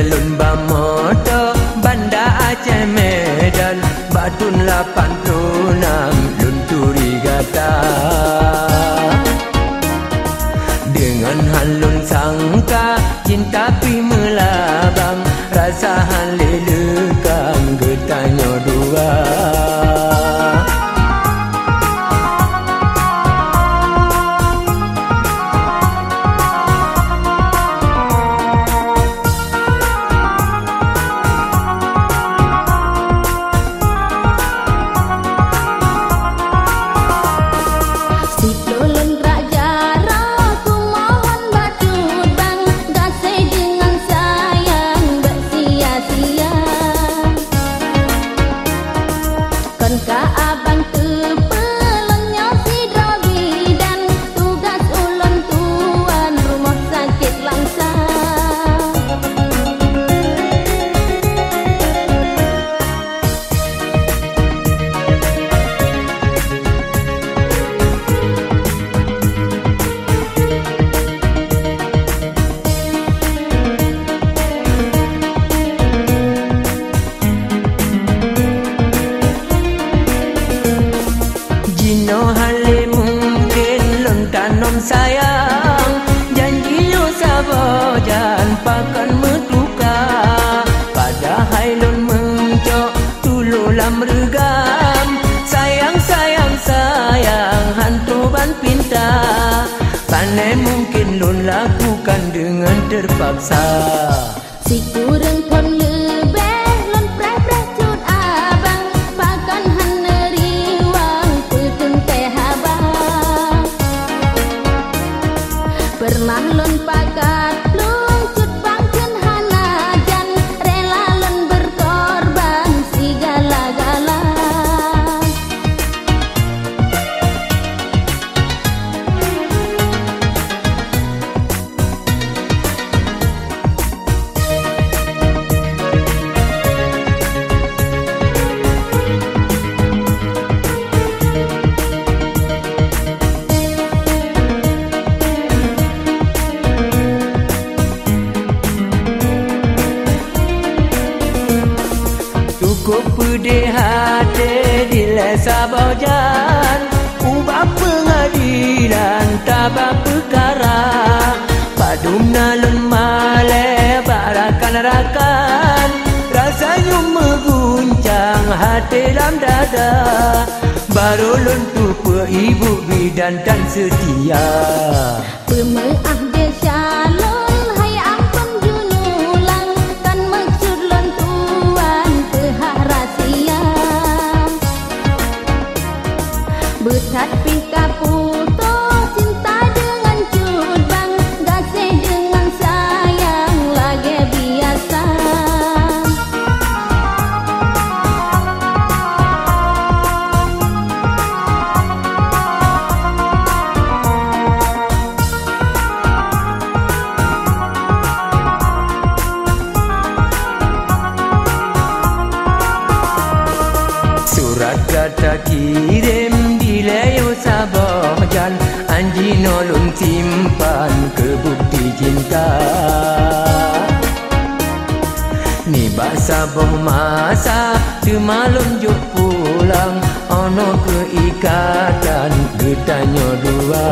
Selun Bamoto Banda Aceh Medan Batun 86 Lunturi Gata dengan halun sangka cinta pi melabang rasa halilekang getanyo dua sayang janji yo sabojan pakan metuka pada hailun mencok tululam regam sayang sayang sayang hantu ban pinta pandai mungkin lun lakukan dengan terpaksa si kurang pun lebih lun preh-preh cut abang pakan haneri wang putun teh abang pernah lun pakat lun cut bangken hanajan rela lun berkorban segala-gala Pede hati di lesa bojan ubah pengadilan tabak perkara padum nalun male barakan-rakan rasanya mengguncang hati dalam dada baru luntur pe ibu bidan dan setia pemeah dia shalom betat pika puto cinta dengan cudbang gasih dengan sayang lagi biasa surat kata kirim Leo sabojan anji nolong simpan ke bukti cinta ni bahasa boh masa semalum juk pulang ono keikatan getanyo dua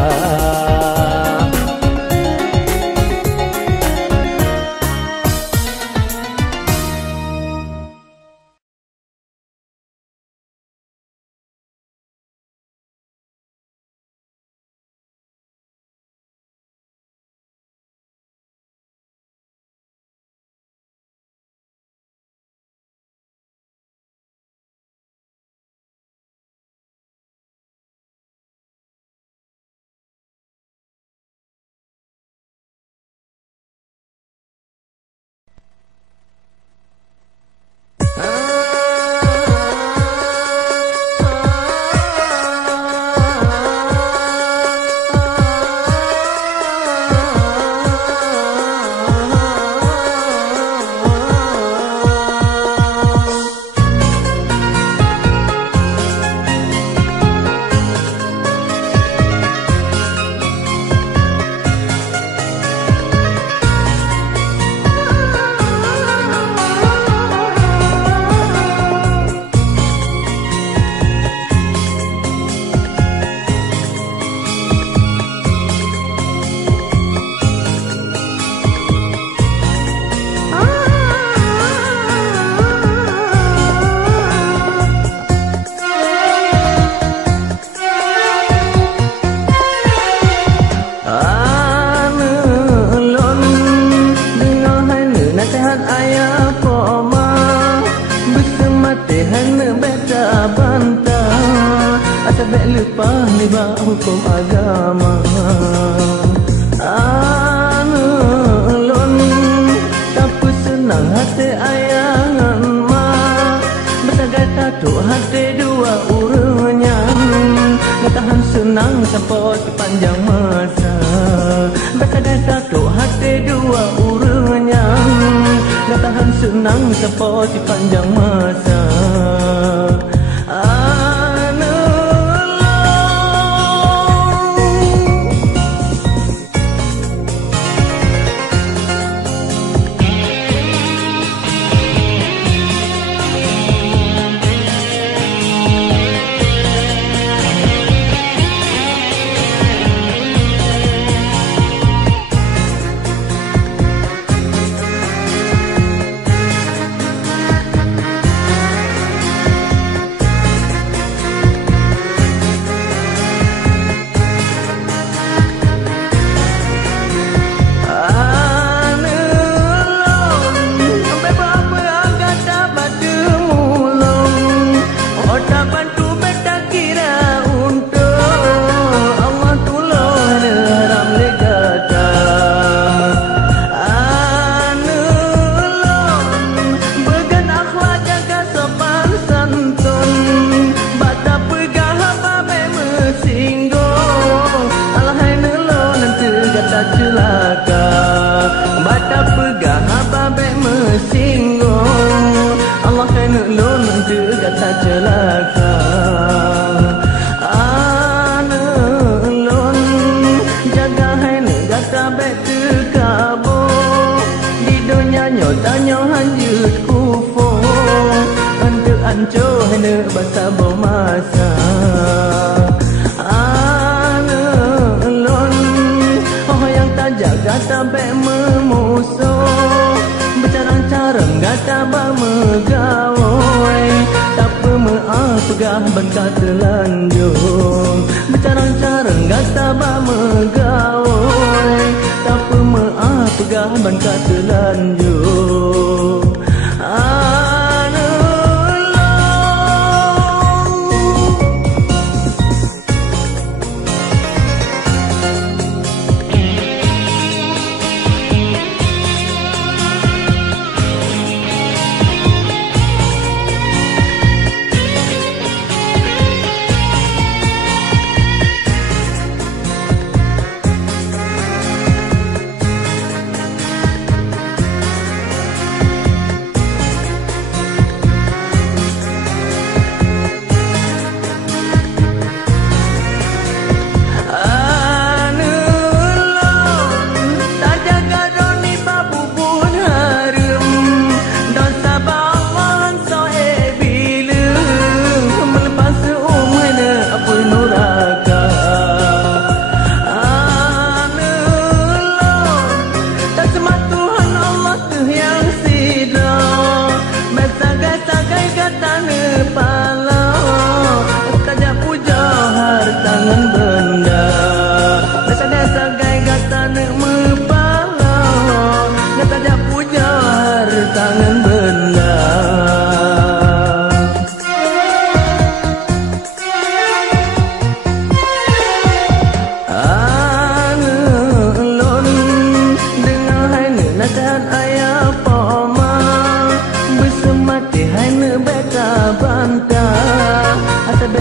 kata bantah, asal baik lupa libah hukum agama. Alun tapi senang hati ayangan mak, bersagai tatuk hati dua urunnya, tahan senang sampai sepanjang masa. Bersagai tatuk hati dua urunnya, tahan senang sampai sepanjang masa. Bata pegah babek mesinggung, Allah kena lun juga tak celaka. Lun jaga hai negara baik terkabur, di dunia nyotanya hanjut kufur, untuk ancur hai basa bermasa. Jaga sampai memusuh, bercarang-carang gata bermegawai, tak pemaaf pegah bangka terlanjung. Bercarang-carang gata bermegawai, tak pemaaf pegah bangka terlanjung.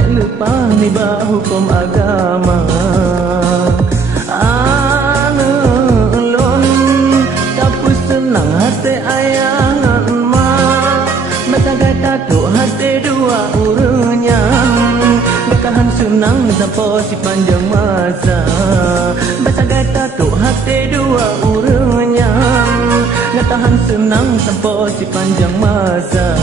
Lupa nibah hukum agama. Alun tapi senang hati ayangan mak, bersagai tatuk hati dua urunnya, tahan senang sampai sepanjang masa. Bersagai tatuk hati dua urunnya, tahan senang sampai sepanjang masa.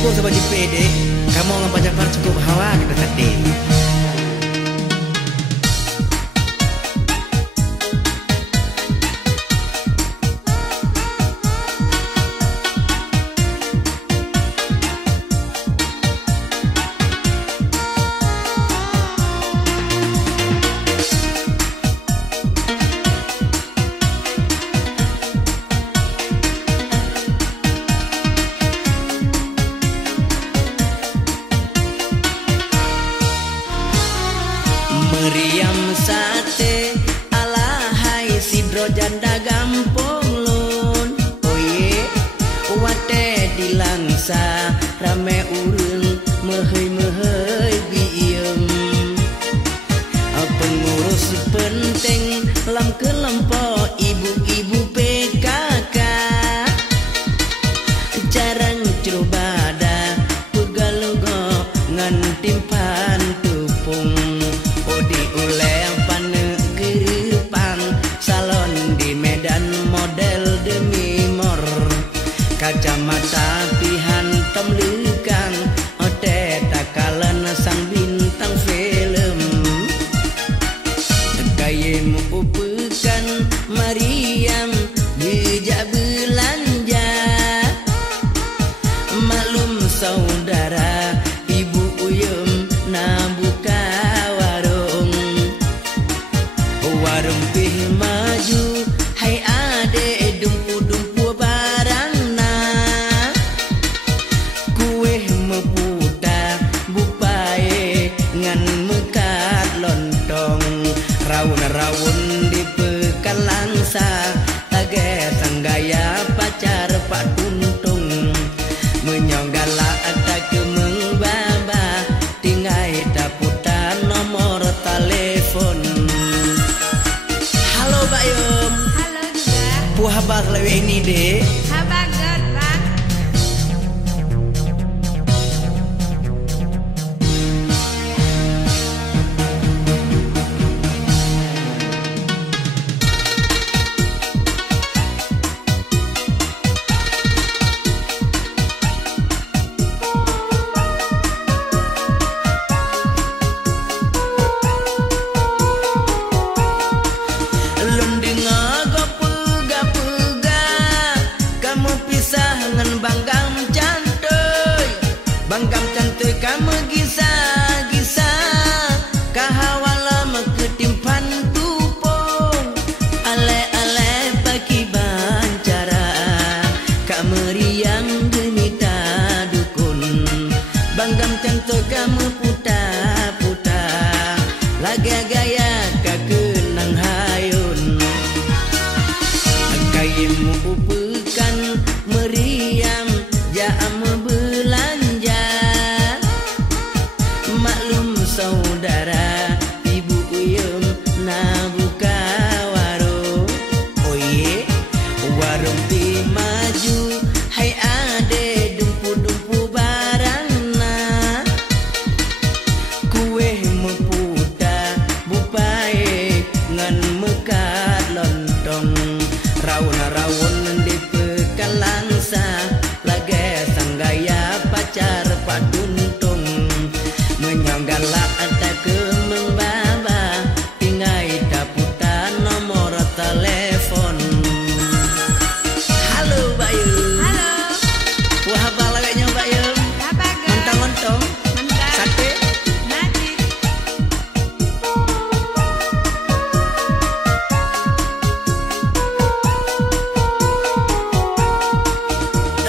Puk sa baju pede, kamu ngapa Jafar cukup hawa kita tadi. Meriam sate alahai sidro janda gampong lon. Oye wate dilangsa rame urung mehei biem. Pengurus penting lam kelompok ibu-ibu PKK jarang curubada pegalugo ngan timpan tupung. Odi uleng panegeripan salon di Medan model demi mor kacamata pihan temlikan ote takalan sang bintang film kayem upekan Mariam bijak belanja maklum saudara ibu uyum na buka warung pih maju hai ade dumpu-dumpu barangna kue meputa bupae ngan mekat lontong rawun-rawun di pekan langsa tage sanggaya pacar Pak Tuntung menyonggala tak kemeng baba tingai daputan nomor telepon. Halo Bayum. Halo juga. Puh habag lewe ini deh. Habagat Pak. Banggam cantuy kamu gisa-gisa kahawala ketimpan tupung ale-ale bagi bancara kameriang gemita dukun banggam cantuy kamu puta-puta lagi gaya kakenang hayun kayemu upekan meriam jaam belanja maklum saudara ibu uyum na buka warung. Oye warung pi maju hai ade dumpu-dumpu barangna kue meputa bupae ngan mekat lontong rawun-rawun di pekan langsa lage sanggaya pacar Pak Tuntung menyonggala ada kemeng baba tingai daputan nomor telepon. Halo Bayu. Halo. Wah apa laganya Bayu? Habagat. Montong-montong. Mantap. Sate. Najis.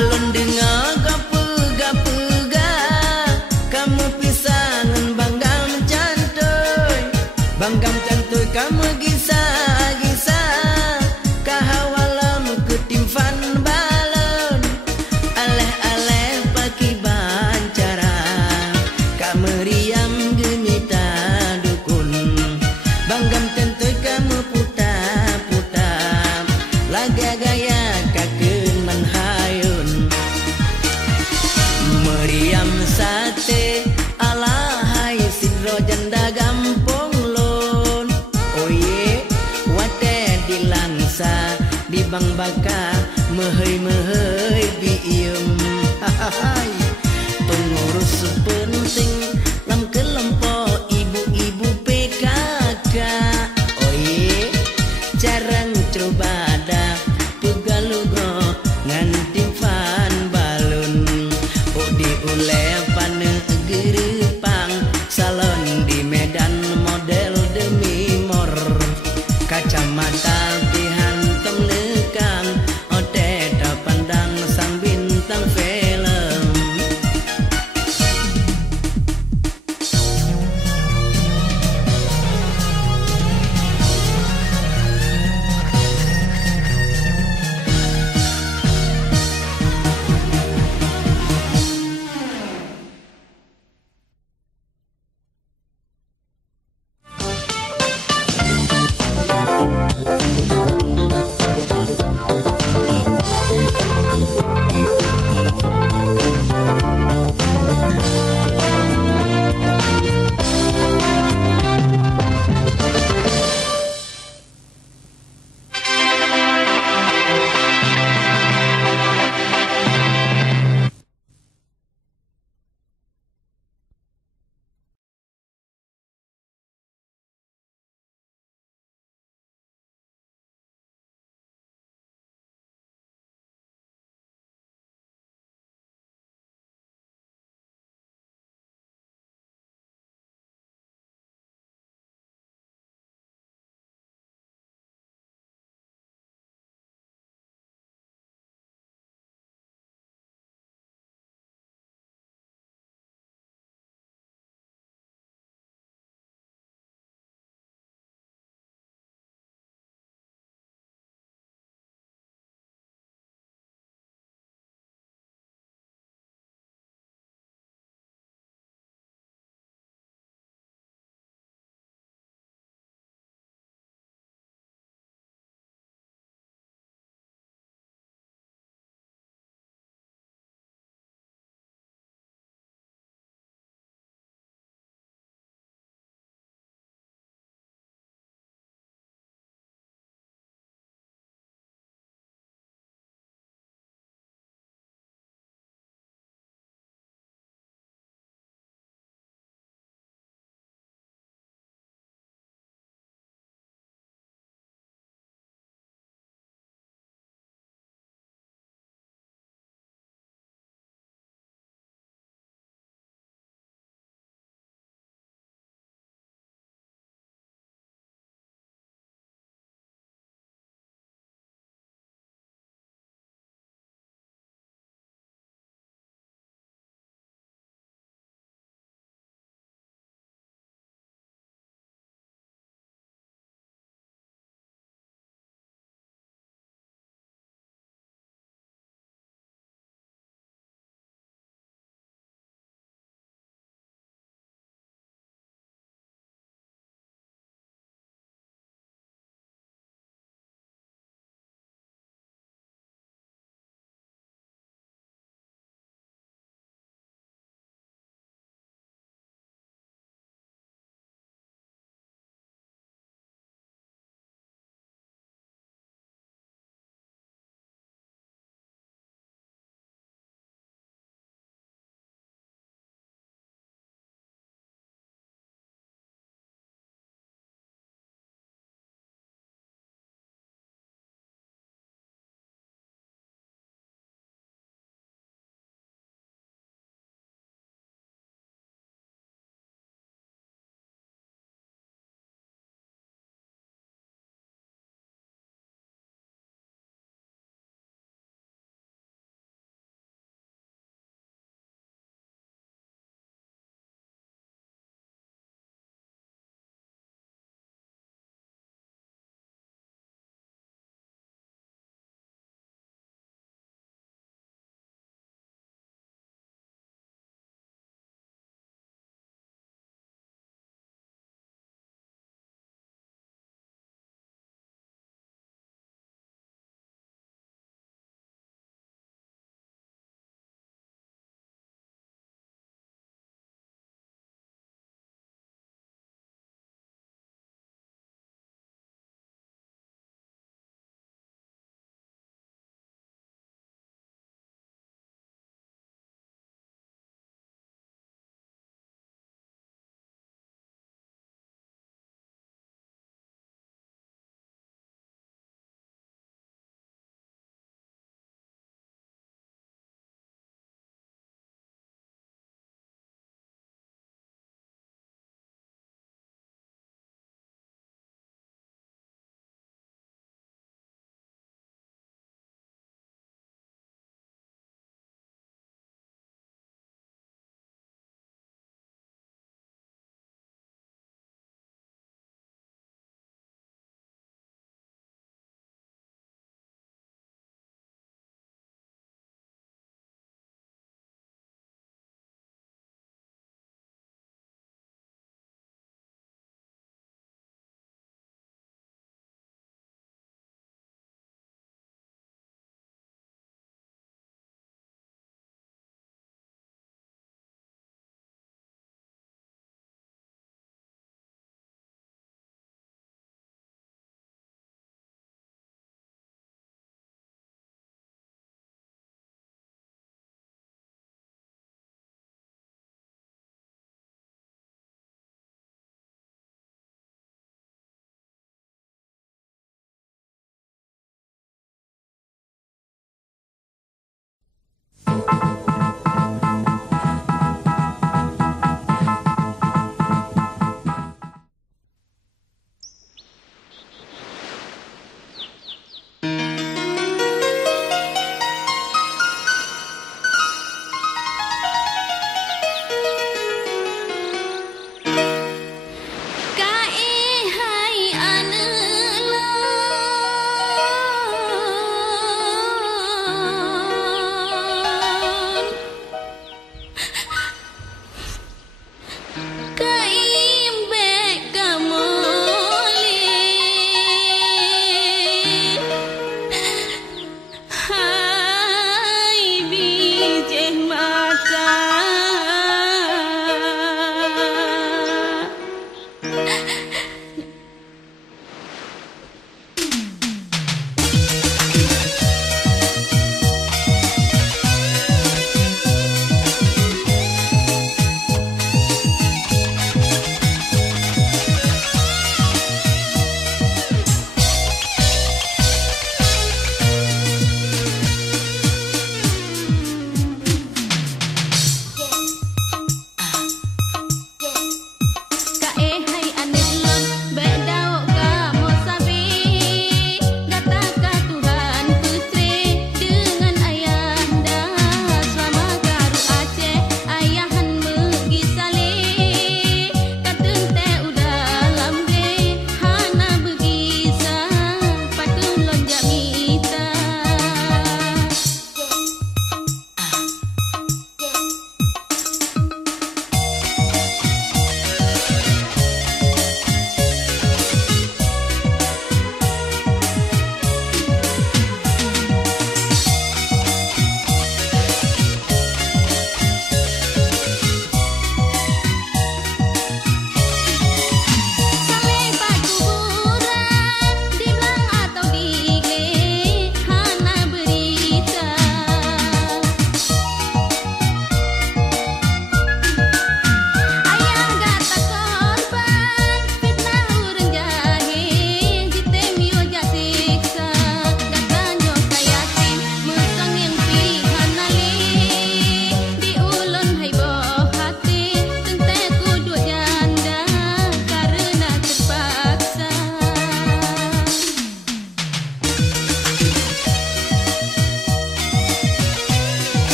Londinga gape-gape kamu pisangan banggam cantuy kamu gisa-gisa kahawalam ketimpan balon aleh-aleh paki bancara kameriam gemita dukun banggam cantuy kamu puta-puta laga gaya kakeun manhayun meriam sate alahai sidro janda gampong lon oye wate dilangsa di bang baka mehei biem hai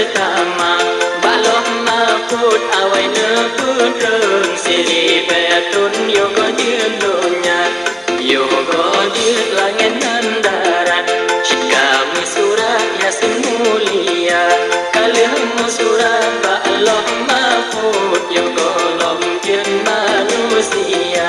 pertama Baloh maput awai nepun reng Siri betun yogo jelunya Yogo jel langit dan darat Jika musurat yasin mulia Kalih musurat baloh maput Yogo lom jen manusia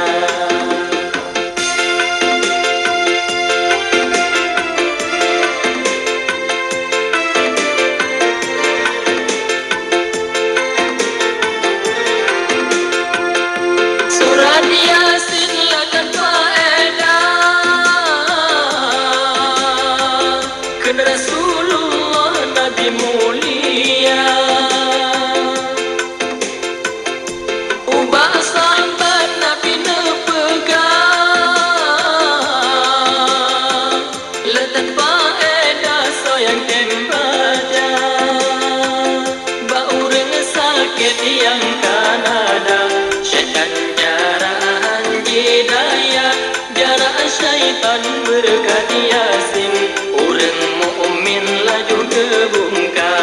berkat Yasin Urang mu'min laju kebungka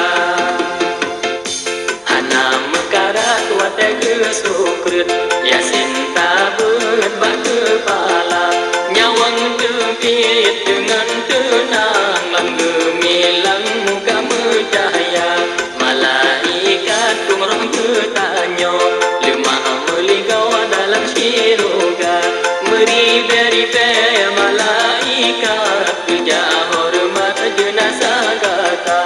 Hana mekarat wate kesukrit Yasin tabet bak kepala Nyawang tempit dengan tenang Lang gemilang muka bercahaya Malaikat kumrong ketanyo Lemah meligau dalam syurga Meribe-ribe malaikat kerja hormat jenazah kata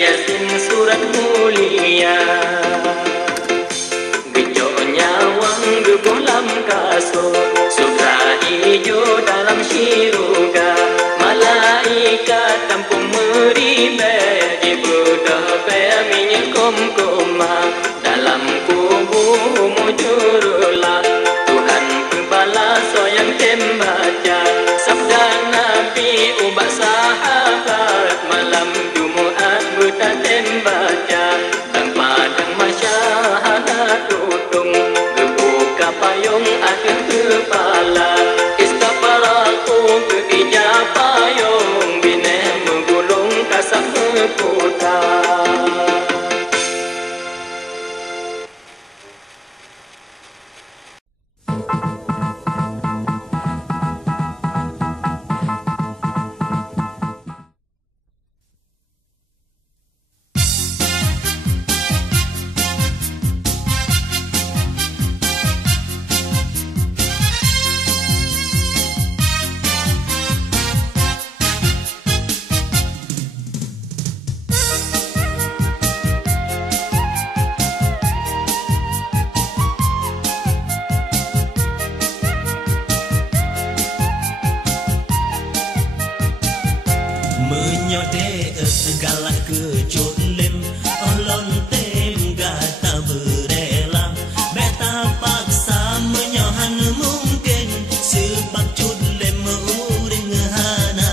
Yasin surat mulia Gejok nyawang gebulam kasut Sutra hijau dalam syurga Malaikat tampung meribe Ibudah minyak kom-koma Dalam kubuh mujurlah Tuhan kebala soyang tembaca Sabda Nabi ubah sahabat Malam tak tembaca dan padang masyarakat tutung Gebuka payung akhir kepala Istafaraku ke ija payung Bineh menggulung kasar berputar segala kecut lem olon tem gata berela beta paksa menyohan mungkin sebab cut lem uring hana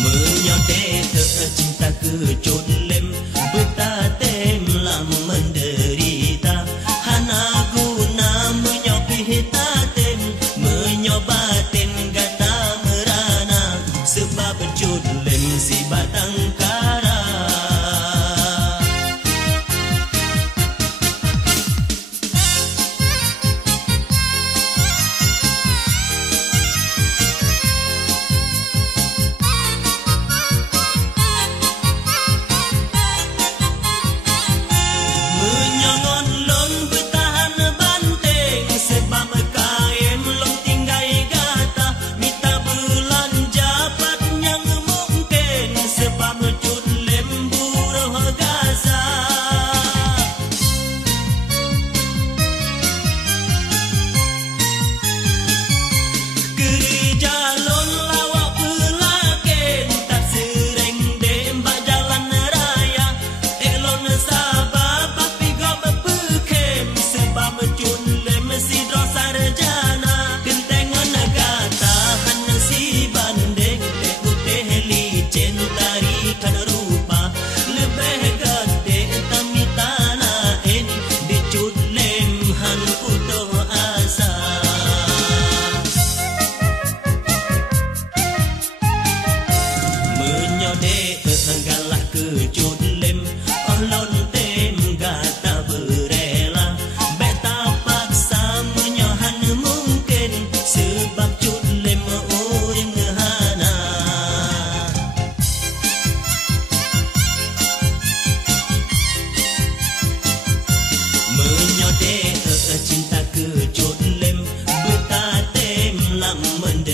menyote cinta kecut lem beta tem lam menderita hana guna menyopi hitatem menyobatin gata merana sebab cut lem si batang kara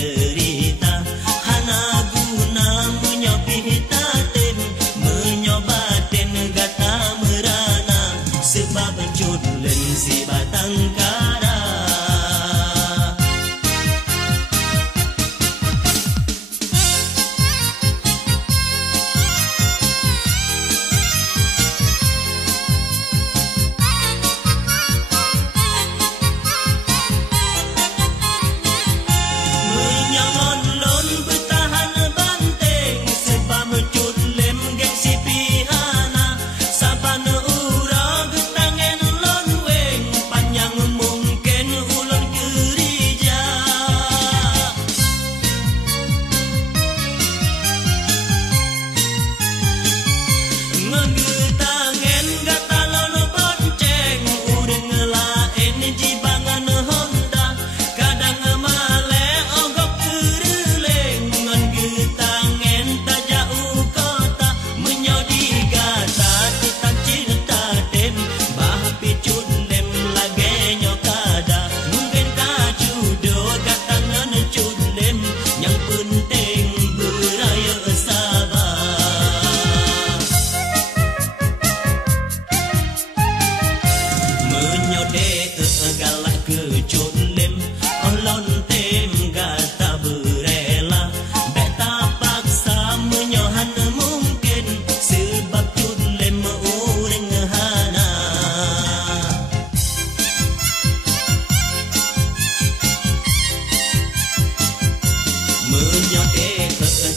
menderita. Hana guna menyopi taten, menyobaten gata merana, sebab cudlen si batang kara.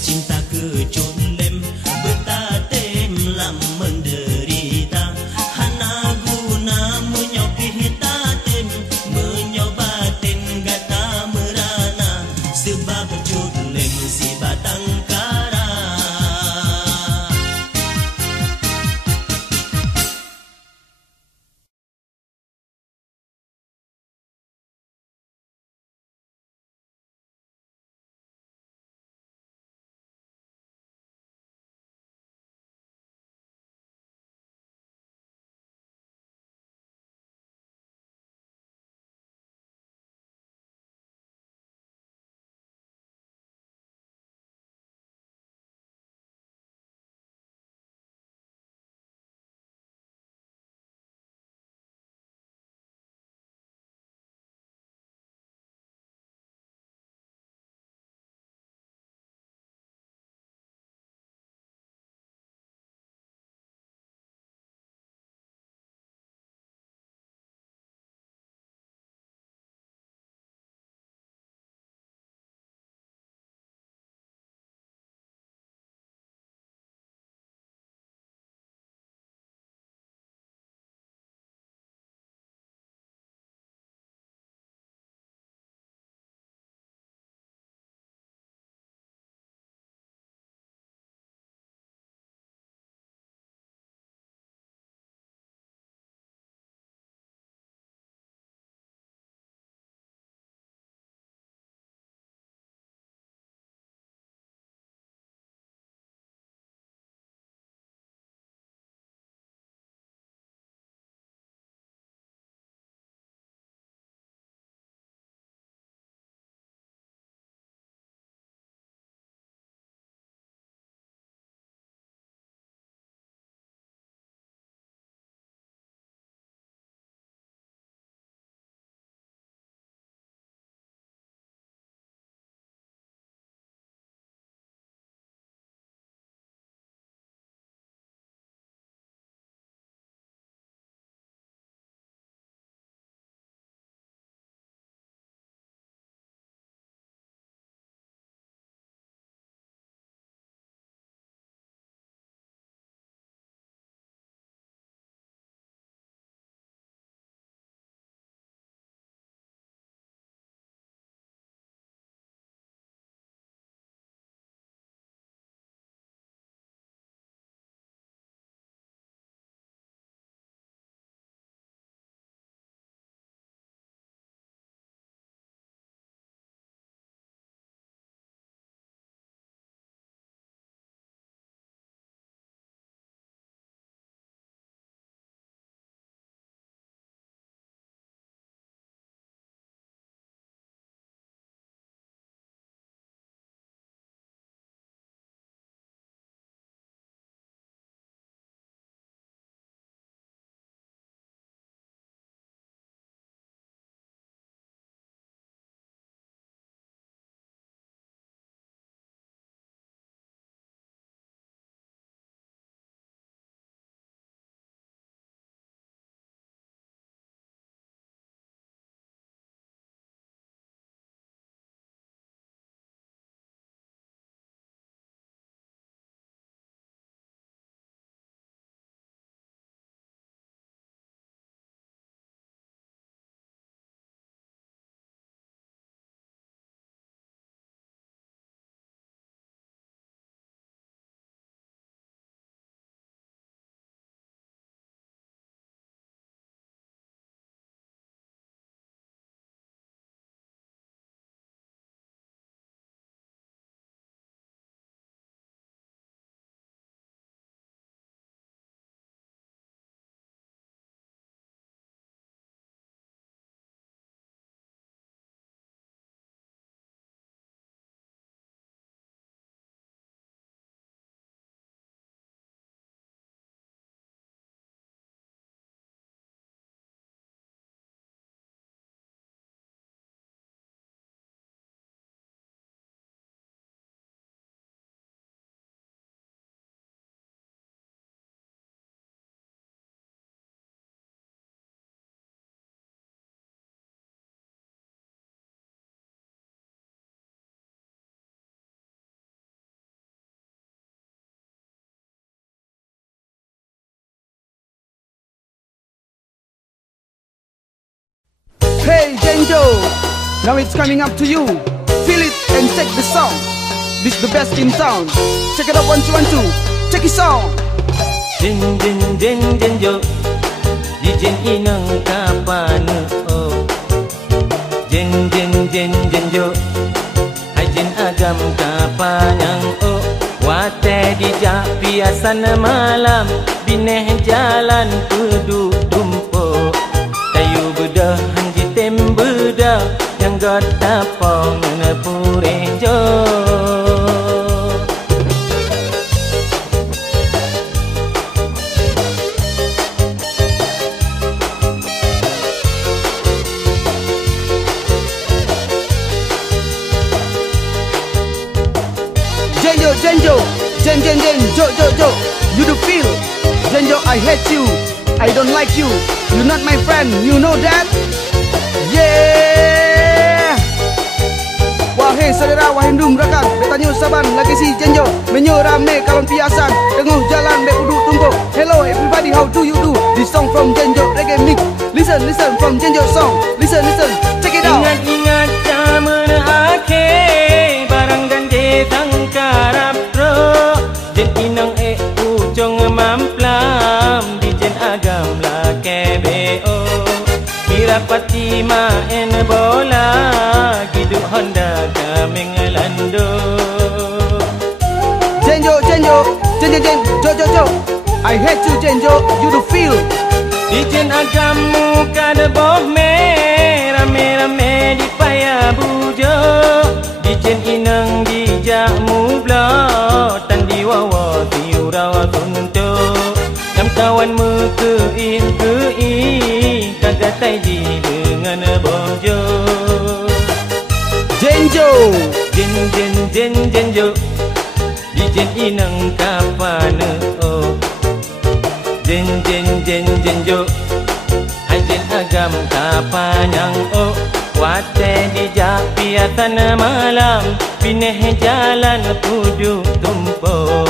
Cinta ke Cundem betatem lam menderita. Hana guna menyopi tatem, menyobaten gata merana, sebab Cundem si batang Hey Genjo, now it's coming up to you. Feel it and check the sound. This the best in town. Check it out, 1 2 1 2. Check it sound. Jin jin jin Genjo, Jin inang kapan oh. Jin jin jin Genjo, Jin agam kapanyang oh. Wate dijak piasan malam, bineh jalan pedu tumpo. Tayu bedah hanji tem bedah, yang god tapong nepurejo. Genjo, Genjo, Jen, Jen, Jen, Jo, Jo, Jo. You do feel, Genjo, I hate you. I don't like you. You're not my friend. You know that? Yeah. Wahai saudara, wahai ndum rakan, betanya saban lagi si Genjo. Menyo rame kalon piasan, tengah jalan be udu tumpuk. Hello everybody, how do you do? This song from Genjo Reggae Mix. Listen, listen from Genjo song. Listen, listen. Check it out. Ingat-ingat zaman akhir, barang gande tangkarap ro. Jen inang ujong mamplam, di jen agam la KBO. Mirapati main bola, hidup Honda kaming lando. Genjo, Genjo, Jen, Jen, Jen, Jo, Jo, Jo. I hate you Genjo, you do feel. Di jen agamu kada boh me, rame-rame di paya bujo. Di jen inang di jamu blo, tan di wawa tiura tunto. Ngam kawan mu ke-in, kagatai di dengan bojo. Genjo. Jen jen jen Genjo, di jen inang kapan oh. Jen jen jen Genjo, jen agam kapanyang oh. Wate dijak piatan malam, bineh jalan pudu tumpo.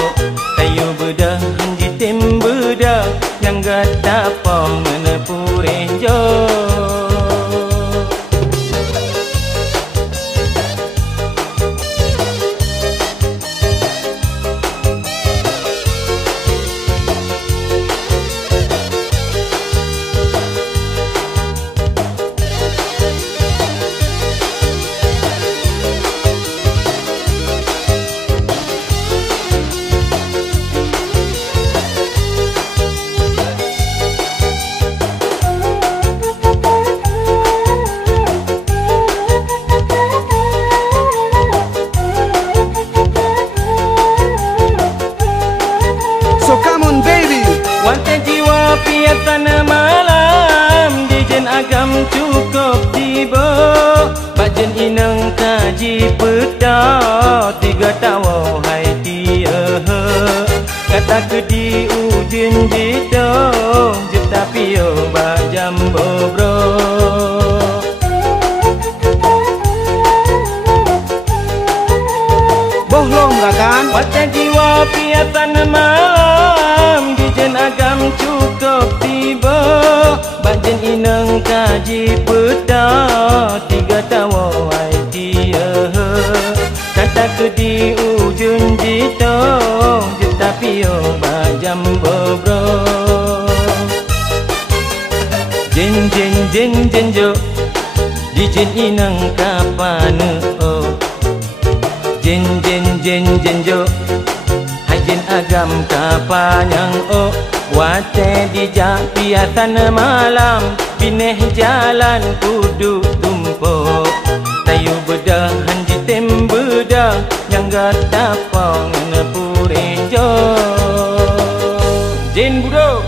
Tayu bedah hanji tem bedah, yang gatapong nepurejo. So come on baby. Wante jiwa piatan malam, di jen agam cukup tiba. Bajen inang kaji peda, tiga tawa hai tia. Kata ke di ujin jito, jeta pio bajam bobro. Bohlong rakan. Wate jiwa piatan malam, di jen agam cukup tiba. Bajen inang kaji peda, tiga tawa ai tia. Kata ke di ujun jito, jeta pio bajam bobro. Jen jen jen Genjo, di jen inang kapan oh. Jen jen jen Genjo, jen agam kapanyang oh. Wate dijak piatan malam, bineh jalan kudu tumpo. Tayu bedah hanji tem bedah, yang gatapong nepurejo. Jen budo.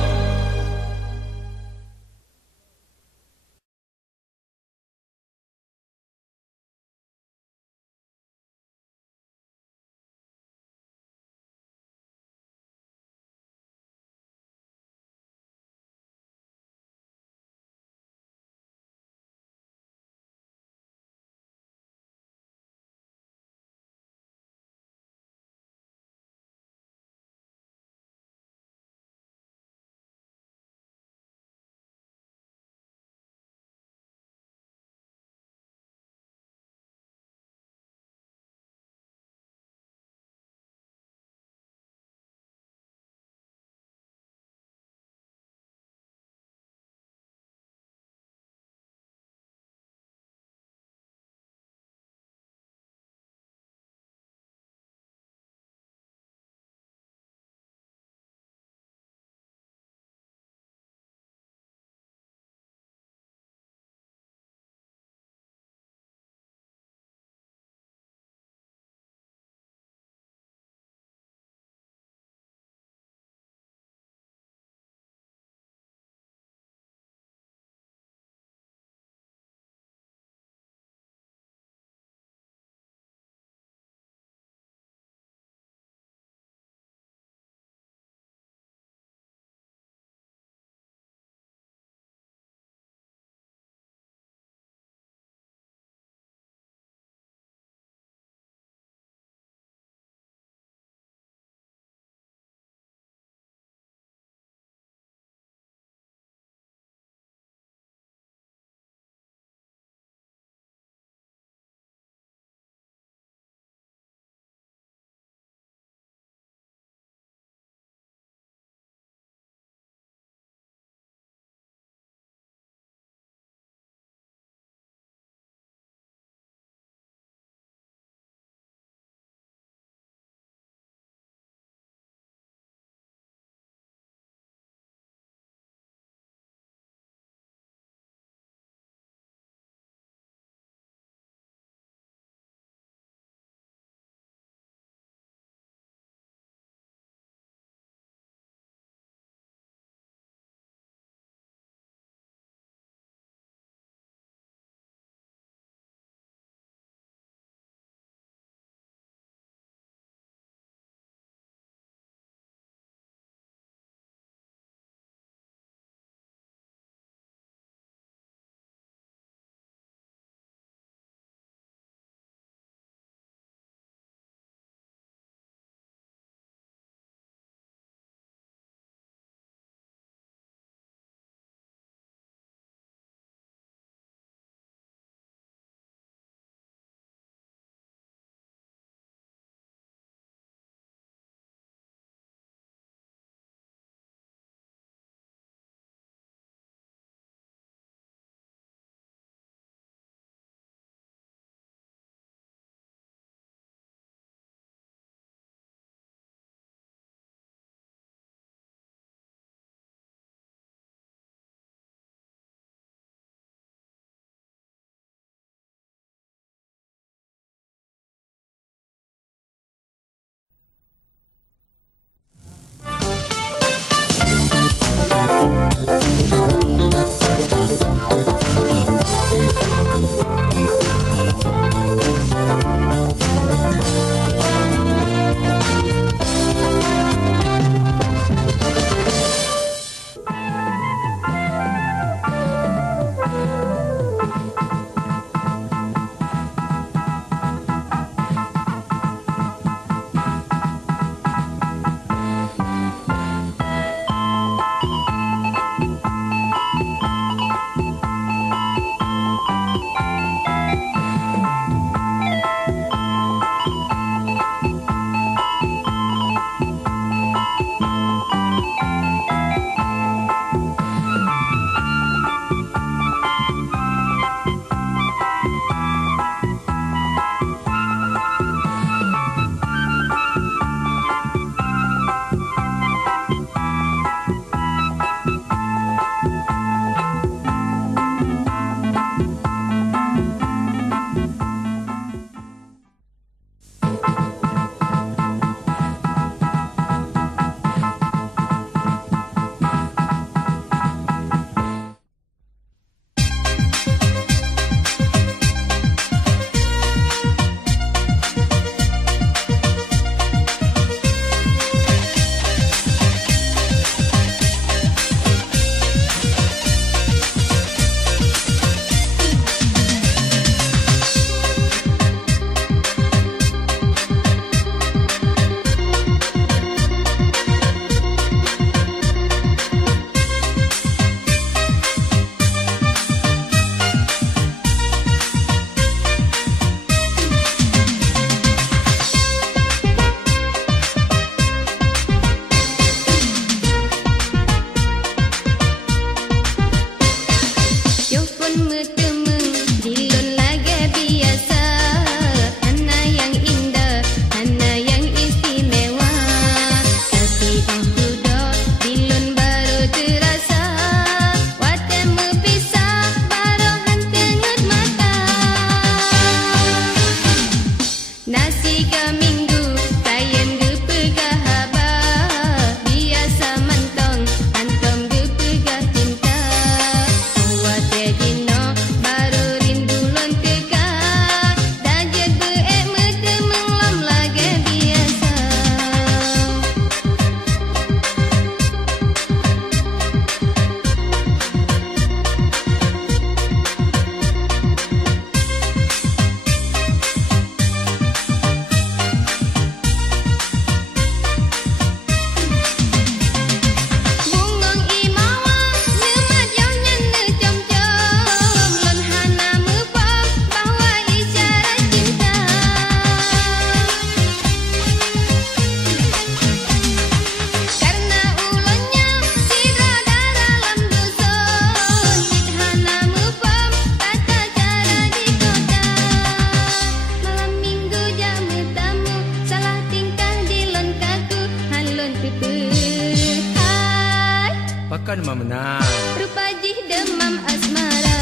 kan menang. Rupa jih demam asmara.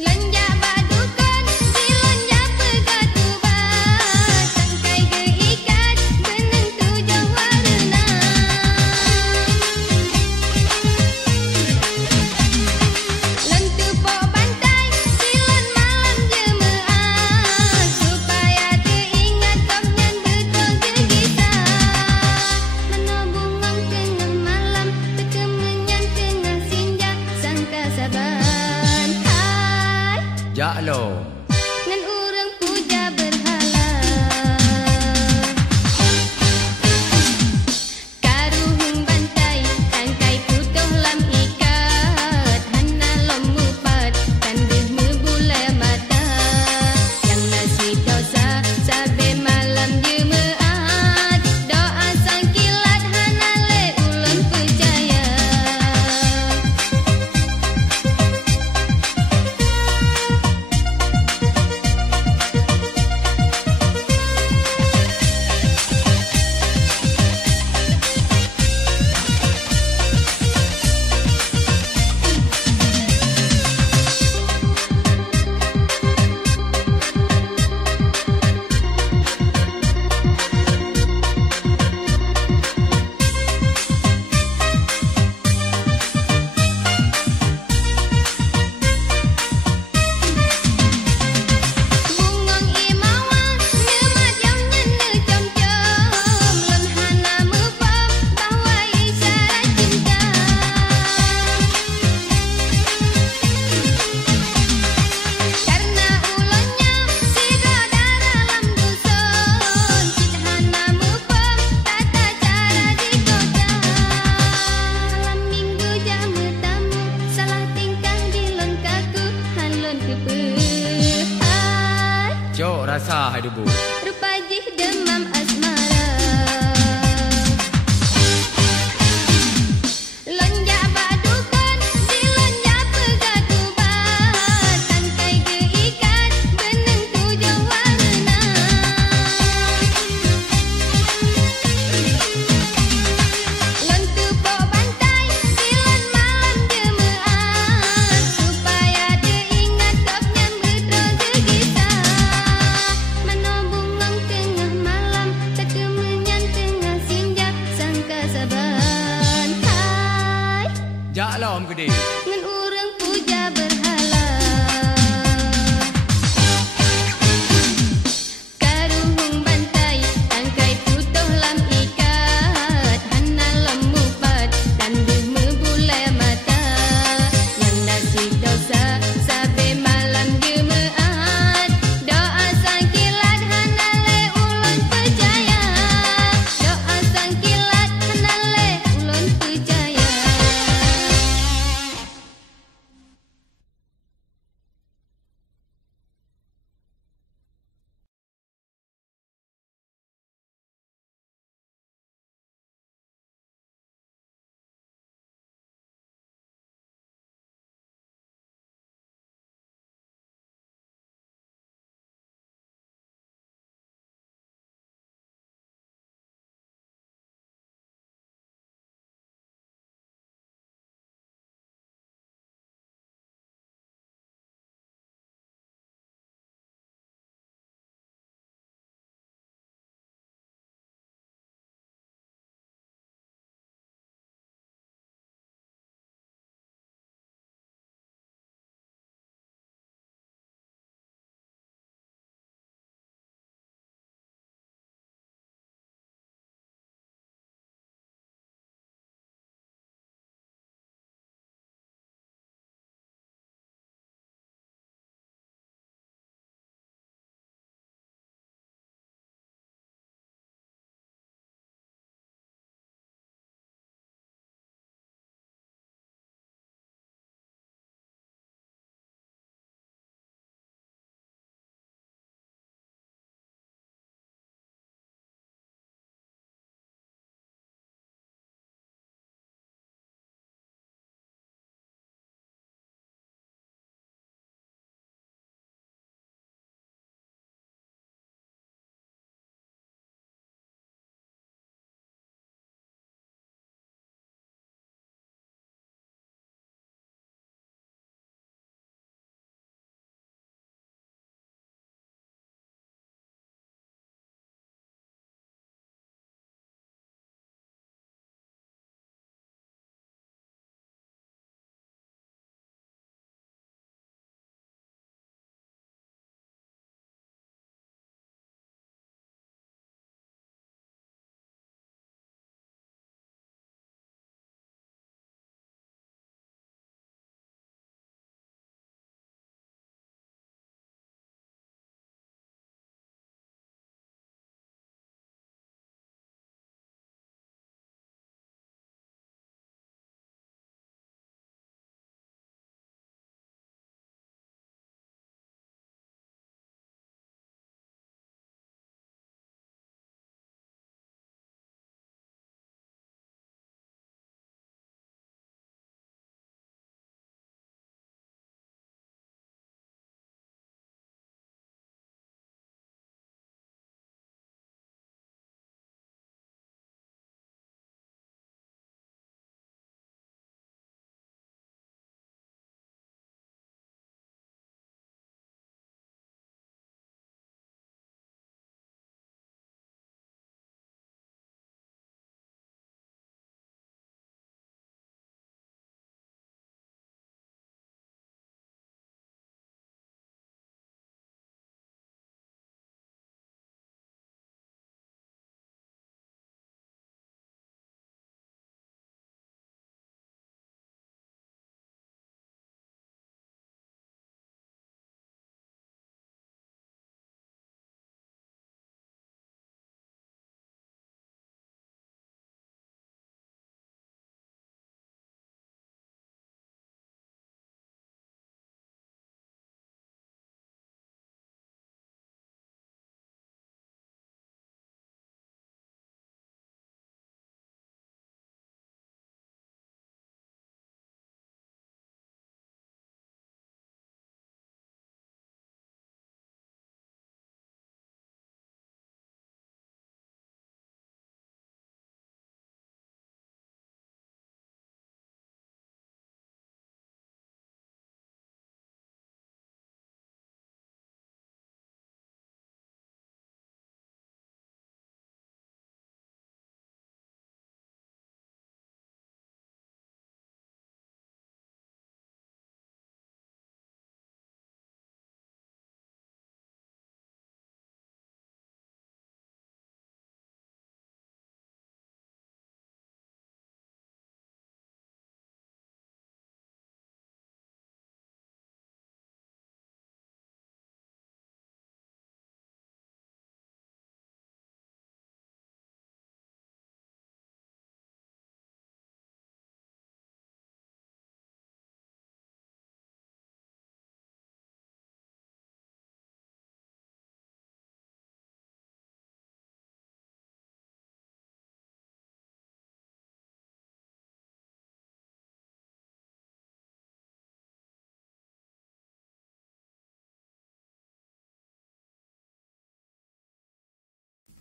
Lonjak badukan, si lonjak pegatubat. Tangkai geikat, beneng tujuh warna. Lon tupuk pantai, si lon malam jemaah. Supaya teringat kopnyan betul gegita. Mana bungong tengah malam, terkemenyan tengah senja. Sangka saban, hai Jak lo. ngan urang puja berhala. Karuhung bantai, tangkai putuh lam ikat. Hana lom mupat, kandih membula mata. Yang nasi dosa, sabe malam jemaat. Doa sang kilat, hana le ulun percaya. Bungong imawan, ngemat yang nyene com-com. Lon hana mepam, bahwa isyarat cinta. Karena ulunnya, sida dalam dusun. Cid hana mepam, tata cara di kota. Malam minggu jamu tamu, salah tingkah di lon kaku. Halon kepehai. Cok rasa hai debu. Rupa jih demam asmara. Lonjak badukan, si lonjak pegatubat. Tangkai geikat, beneng tujuh warna. Lon tupuk pantai, si lon malam jemaah. Supaya teringat kopnyan betul gegita. Mana bungong tengah malam,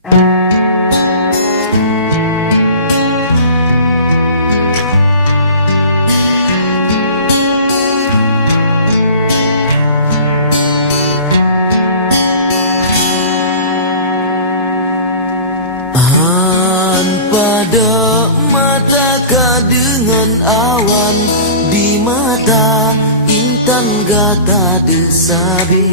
Pada mata dengan awan, di mata intan gata desabe,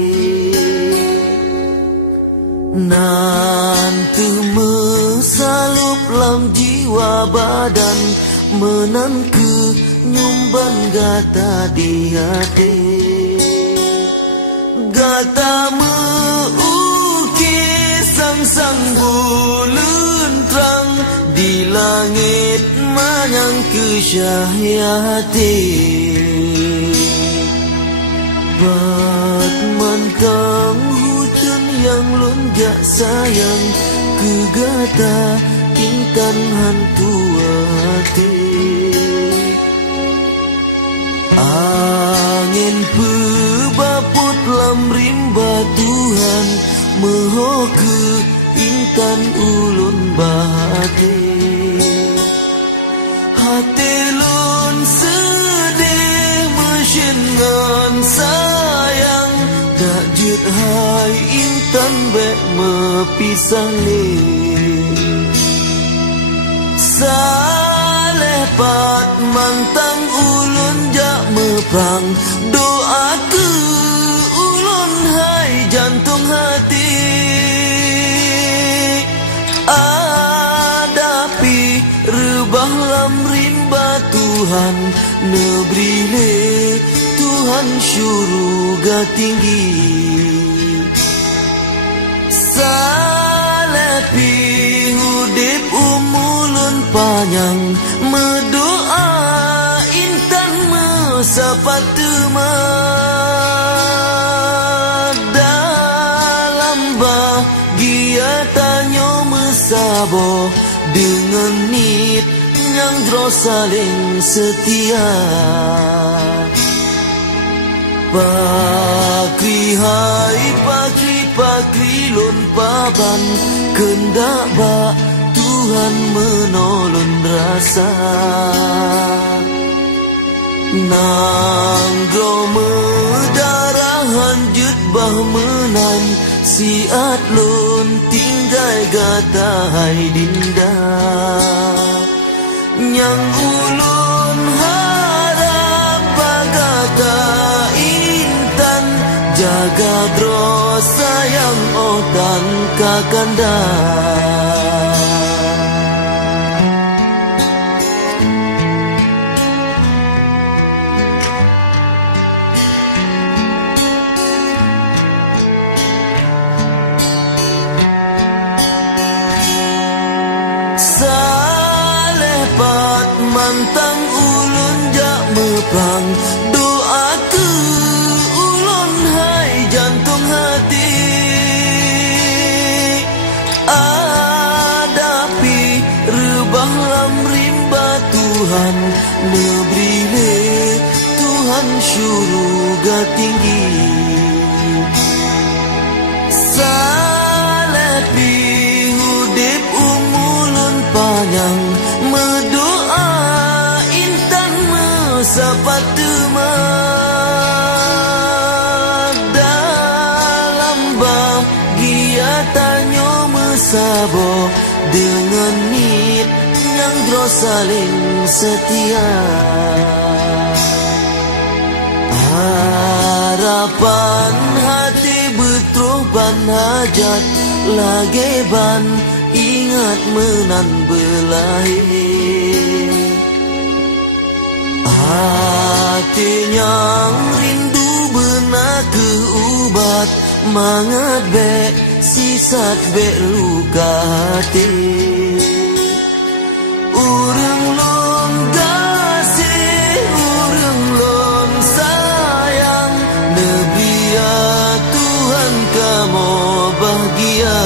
nanti mesalup lam jiwa badan, menanke nyumban gata di hati, gata meukis sang bulan terang di langit manyang kesyahiyati, bat mantang hujan yang lonjak sayang, kegata intan hantu hati, angin pebaput lam rimba Tuhan, mehoke intan ulun bahati, hati lun sedih mesingan sayang, tak jut hai intan bek mepisang le, saleh pat mantang ulun jak meprang, doa ke ulun hai jantung hati, adapi rebah lam rimba Tuhan, nebrile Tuhan syurga tinggi, salepi hudip umulun panjang, medoa intan mesapat teman, dalam bahagia tanyo mesabo, dengan nit yang jro saling setia, pakri hai pakri lun papan, kendak ba Tuhan menolong rasa, nanggro medarahan jut bah menan, siat lun tinggai gata hai dinda, nyang ulun harap bagata intan, jaga dro sayang otan kakanda. Mantang ulun jak meprang, doa ke ulun hai jantung hati, adapi rebah lam rimba Tuhan, nebrile Tuhan syurga tinggi, salepi hudip umulun panjang, medoa sapat teman, dalam bahagia tanyo mesabo, dengan nit yang jro saling setia, harapan hati betroban hajat, lageban ingat menan belahi, hati yang rindu benak keubat, mangat bek sisat bek luka hati, urang lon kasih urang lon sayang, nebia Tuhan kamu bahagia,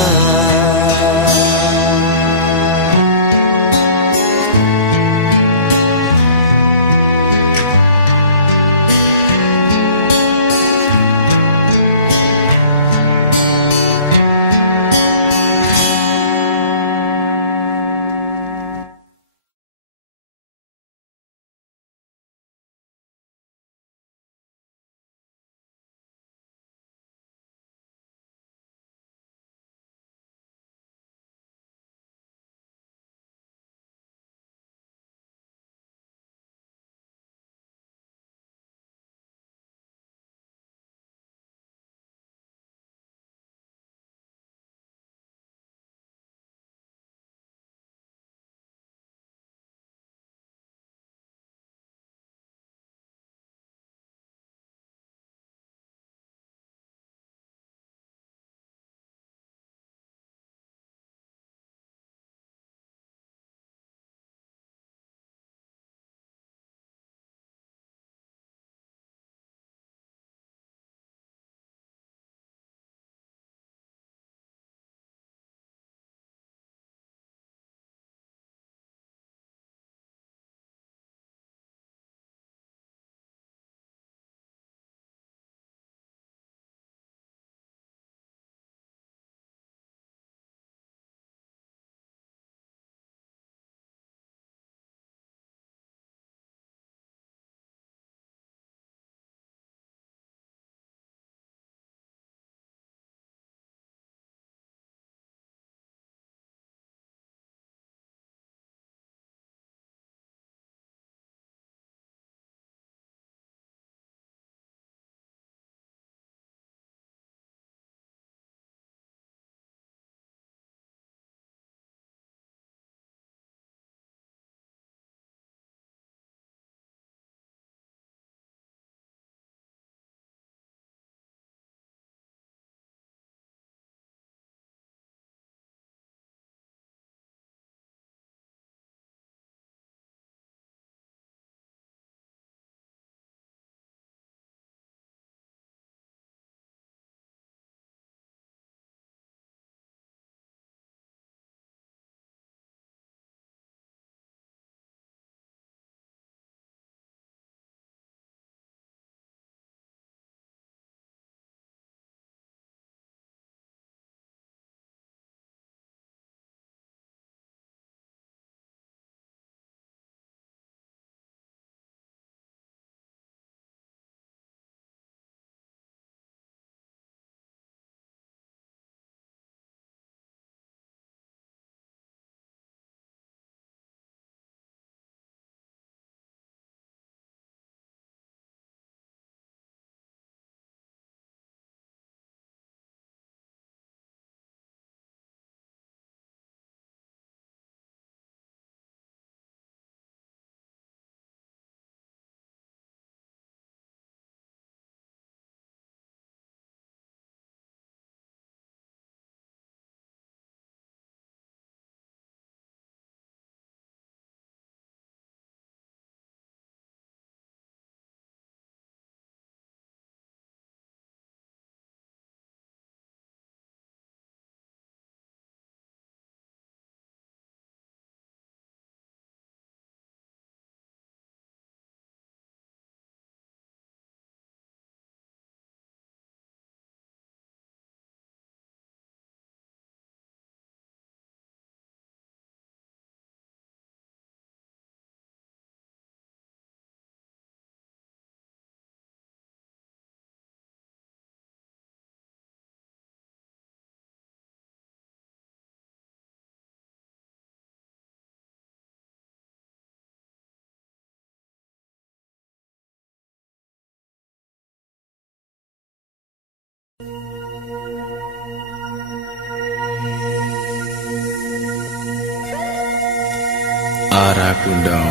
Arakunda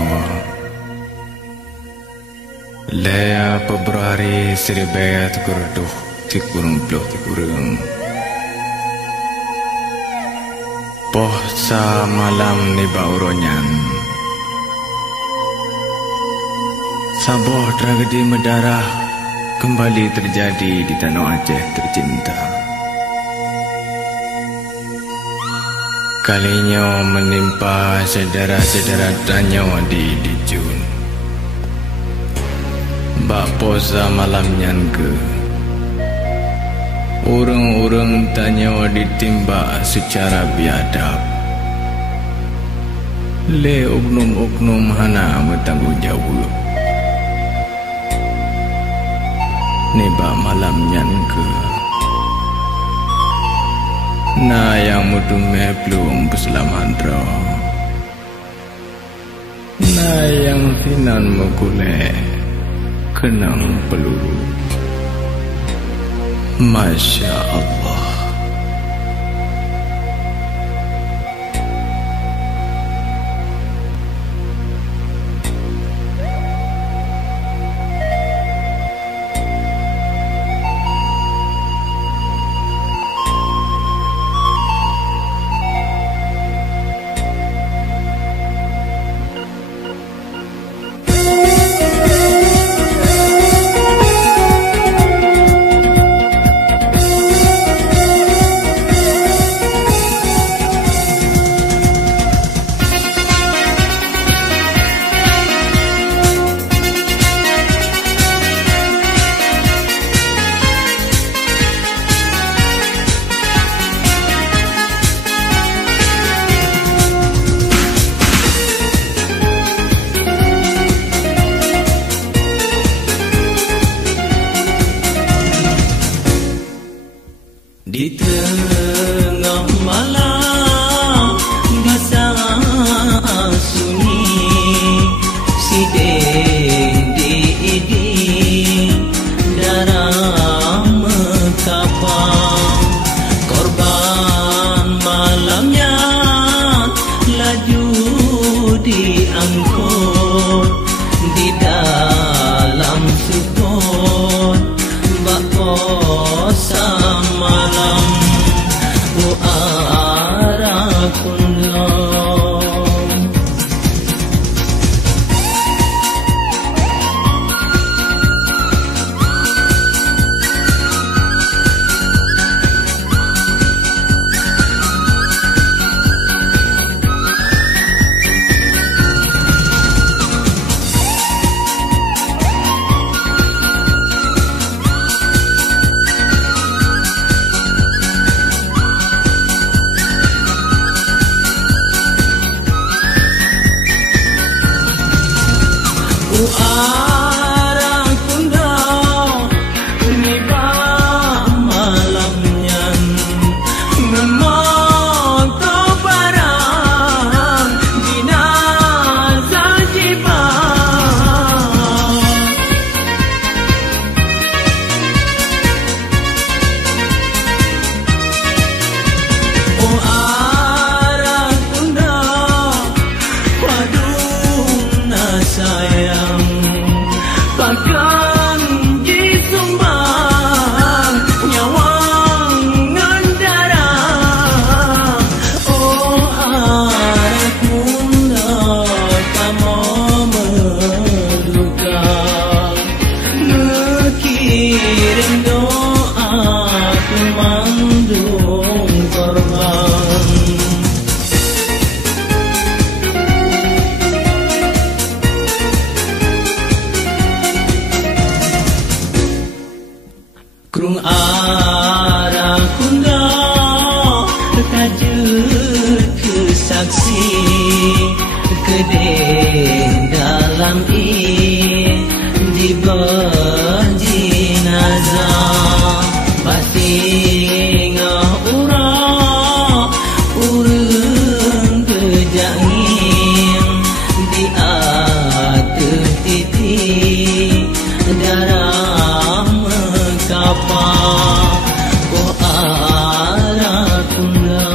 Lea Februari 1930 Pohsa malam ni bauronyan Sabuh tragedi mendarah kembali terjadi di tanah Aceh tercinta. Kalinya menimpa saudara-saudara Danyo di Dijun. Bak posa malamnya ke urang-urang Danyo ditimba secara biadab. Le oknum-oknum hana bertanggungjawab. Niba malamnya ke na yang mudume belum keselamandro na yang hinan megule kenang peluru. Masya Allah. Di tengah malam basah sunyi sideng diiding darah mengkapang korban malamnya laju diangkut di dalam sukun bak posa malam Arakunda. Arakunda niba malamnya memoto barang jenazah jibang. Oh Arakunda paduna sayang bahkan disumbang nyawang darah. Oh Arakunda kamu menduga mengirim doa kemandung korban. Krung Arakunda tajuk kesaksi kedeng dalam di jenazah basingah urang kejangin di atas titik darah mengkapang. Oh Arakunda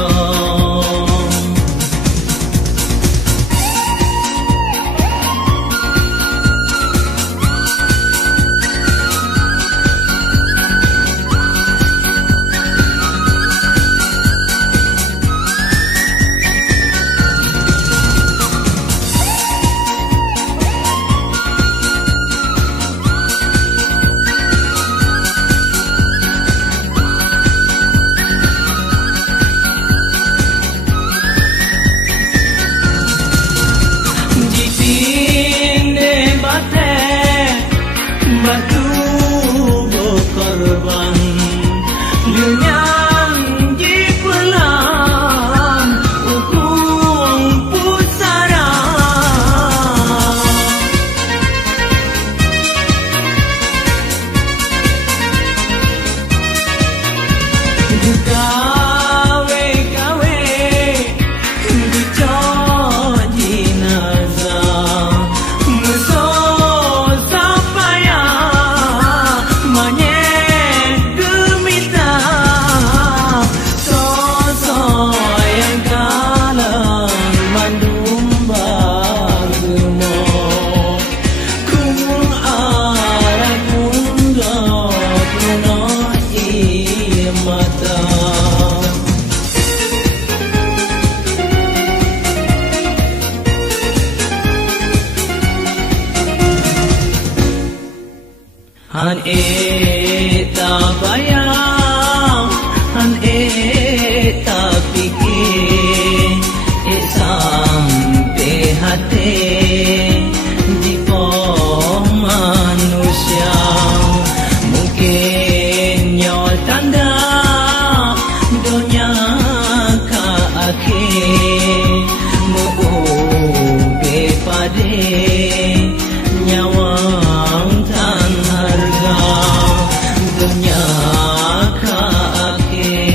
tak bayang, tak fikir, sampai hati di manusia. Mungkin nyawa tanda dunia ka akhir mengubah pada nyawa tan harga dunia ka akhir.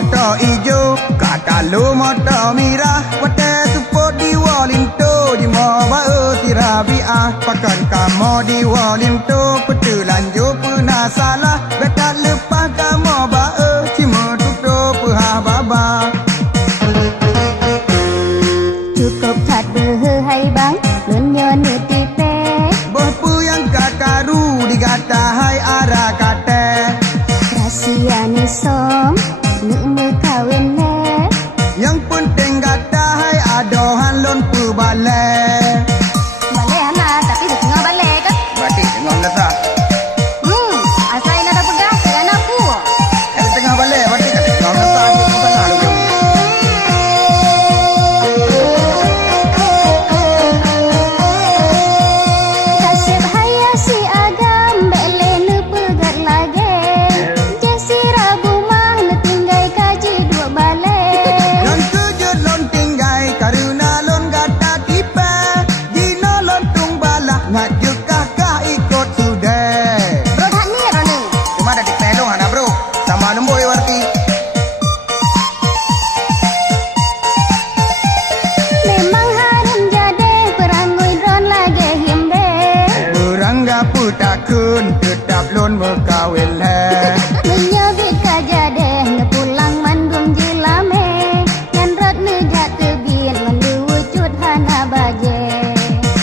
mata ijo, kakalu mata mirah, wate tupo di walinto, di mawa tirabiah, pakan kamu di walinto, petelanjo pernah salah, bekat lepas kamu bae, cima tutup baba. Cukup thật bơ hay bang, luôn nhớ nữ tì pe. Bopu yang kakaru digata hai arah kata. Rahasia ni som, nữ mơ kawin le. Yang penting kata hai adohan lon pubale. Balai anak, tapi dah tengah balai kan? Berarti tengah nasa. Asal ini ada pegang, jangan aku. Ada tengah balik, berarti kan tengah nasa. Salah lu jom. Kasih haya si agam, bele nu pegat lagi. Jesi rabu mah nu tinggai kaji dua balai. Lon tujuh lon tinggai, karuna lon gata kipa. Dino lon tung balah, ngaju kakak ikut sudah. Bro dah ni Roni. Cuma ada di pelong anak bro. Sama lemboy warti. Memang harum jade, perangui dron lagi himbe. Berangga putakun, tetap lon berkawin leh. Menyabit kajade, nu pulang mandum jelame. Ngan rot nu jat tebin, mandu wujud hana baje.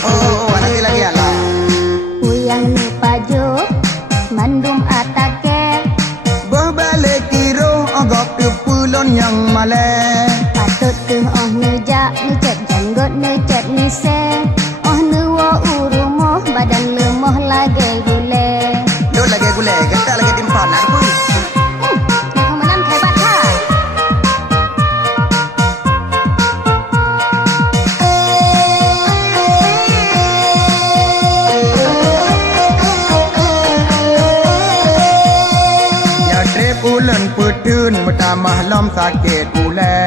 Oh, nanti lagi alah. Puyang nu pajo, mandum atake. Bah balik kiro, ogok tepulon yang maleh. Patut ke oh nu jak, nu cet janggut, nu cet ni se. Oh nu wo urumoh, badan lemoh lagi gule. Lo lagi gule, kita lagi timpan nak pun. Yang menang hebat ha. Ya trip ulen putun, bertamah lom sakit ule.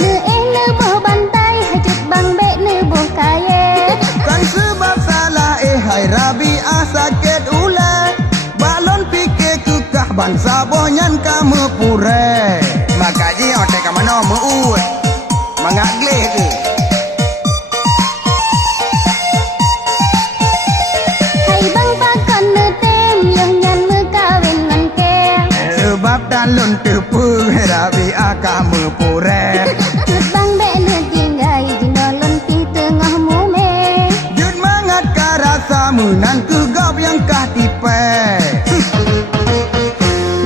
Nu nu boh bantai, hajut bang be nu boh kaye. Kan sebab salah hai rabi sakit ule. Balon fikir kekah bangsa bohnya kamu pure. Makaji otek kamu no muut. Mangagle ke. Hai bang pakon nu tem, yang nyan mu kawin ngan ke. Sebab talon tepu rabi kamu pure. Jut bang be nu tinggai, jinolon pi tengah mume. Jut mangat ka rasamu nan ku gop yang kah tipe.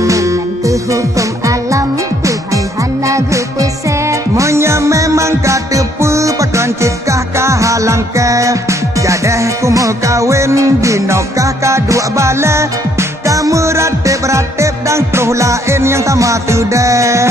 Menantu hukum alam, Tuhan hana gu pusat. Monya memang kata pu pakan citkah halang ke. Jadeh ku mau kawin dinokah dua bala. Kamu ratip dan terus lain yang sama sudah.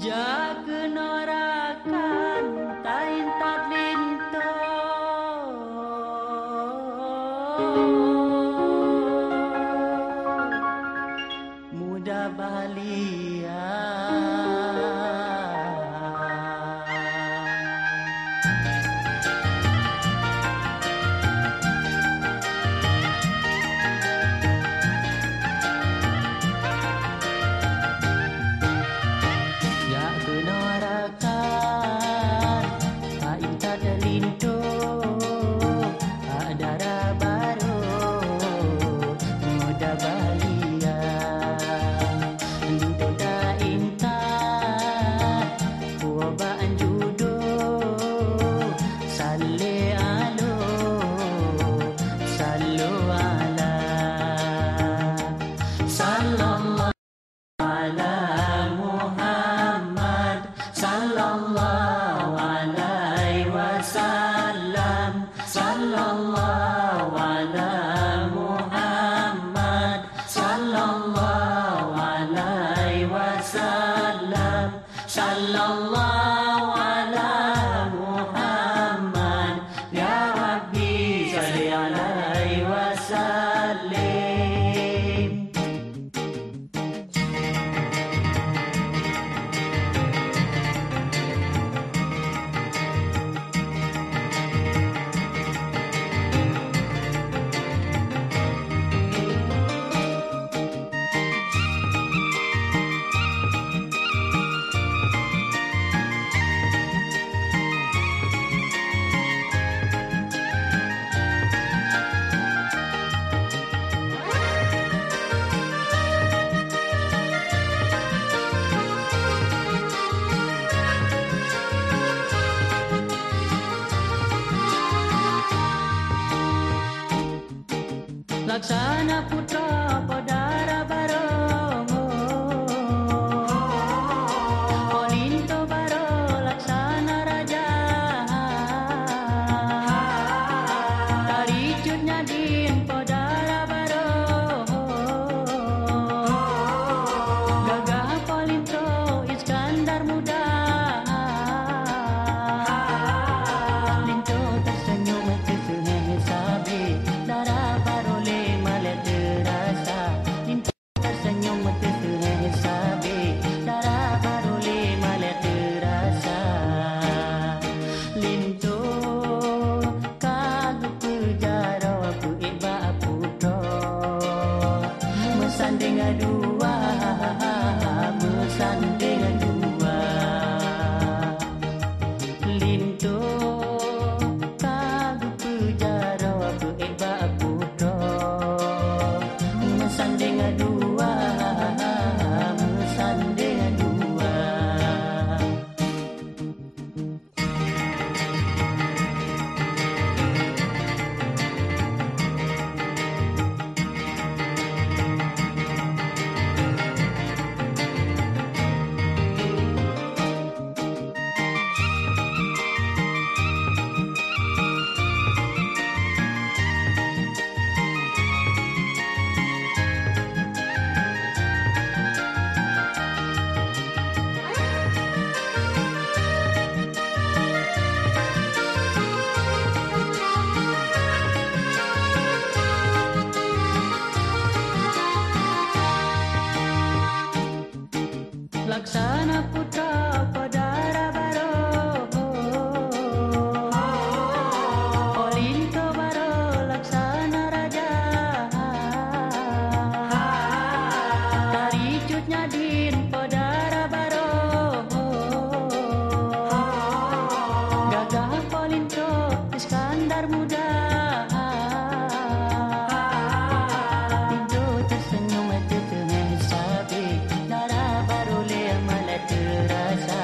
Jaga norakan tain tak linto muda bahalia Sallallahu ala Muhammad ya Rabbi salli alaihi wasallim. Laksana putra Podara Barongo Olinto Baro Laksana Raja Taricut Nyadin Podara Barongo Gagah Polinto Iskandar Muda Linto tersenyum tersenyum sabi darah barole terasa Linto tersenyum tersenyum sabi darah barole malah terasa Linto kagum pujara ku iba putra mesanding dua mesanding dua Linto kagum pujara ku iba putra mesanding dua mesanding dua Laksana putra Podara Barongo Olinto Baro Laksana Raja Taricut Nyadin Podara Barongo Gagah Polinto Iskandar Muda Linto tersenyum tersenyum sabi darah barole malah terasa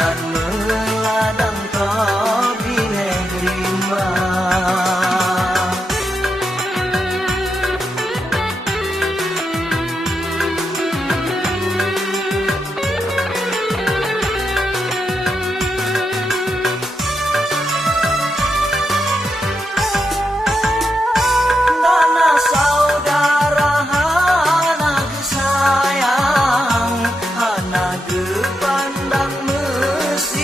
nan meladang kau bineh rimba. Pandang mesti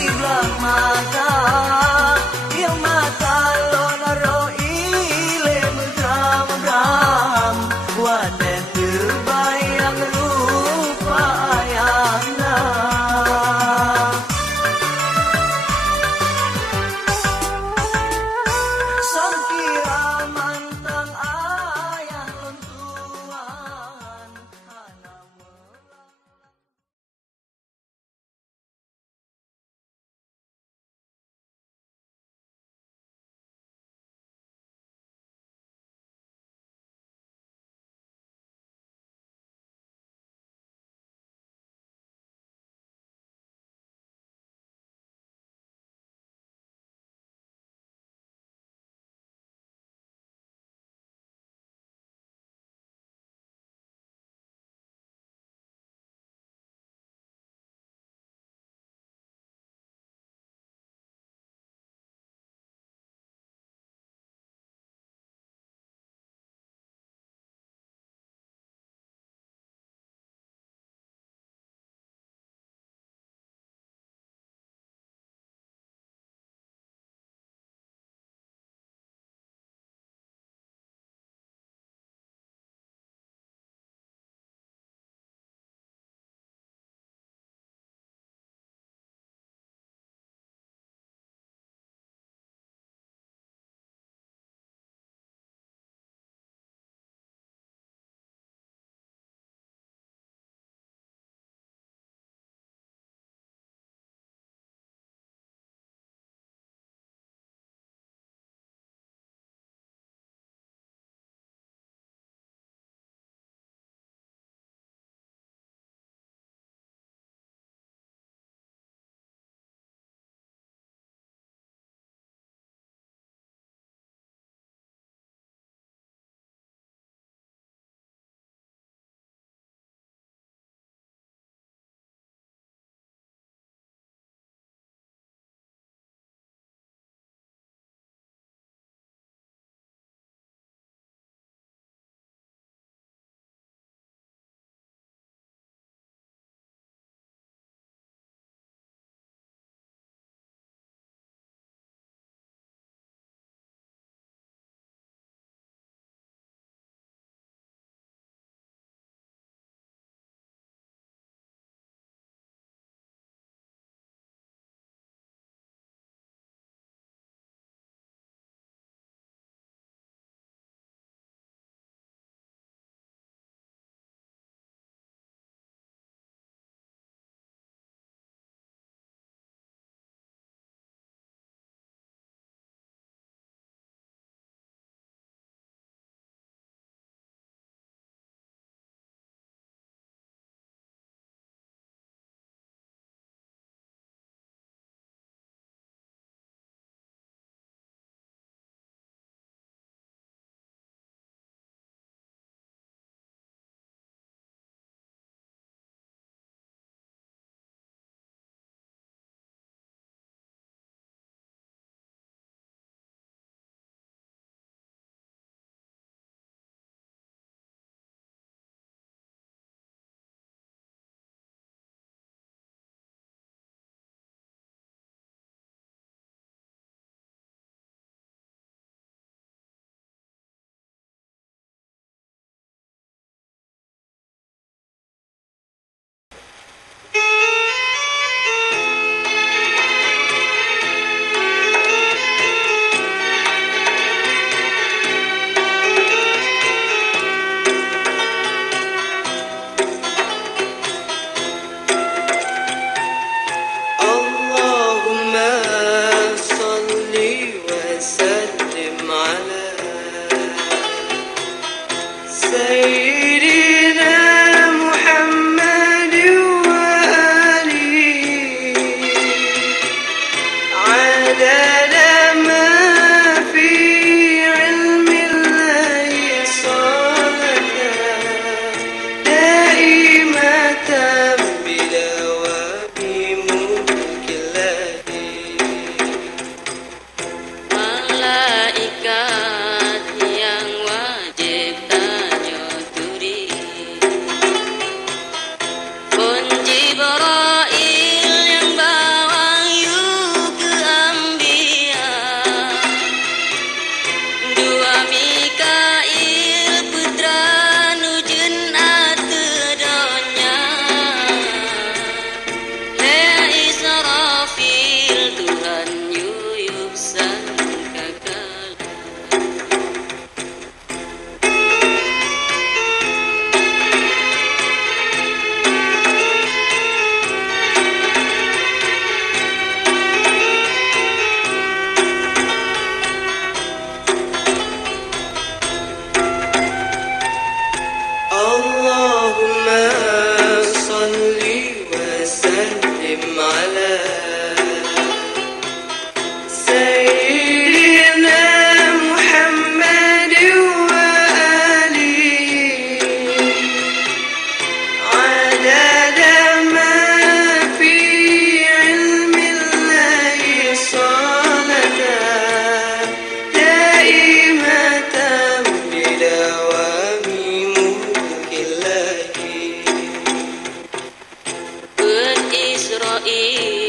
Israel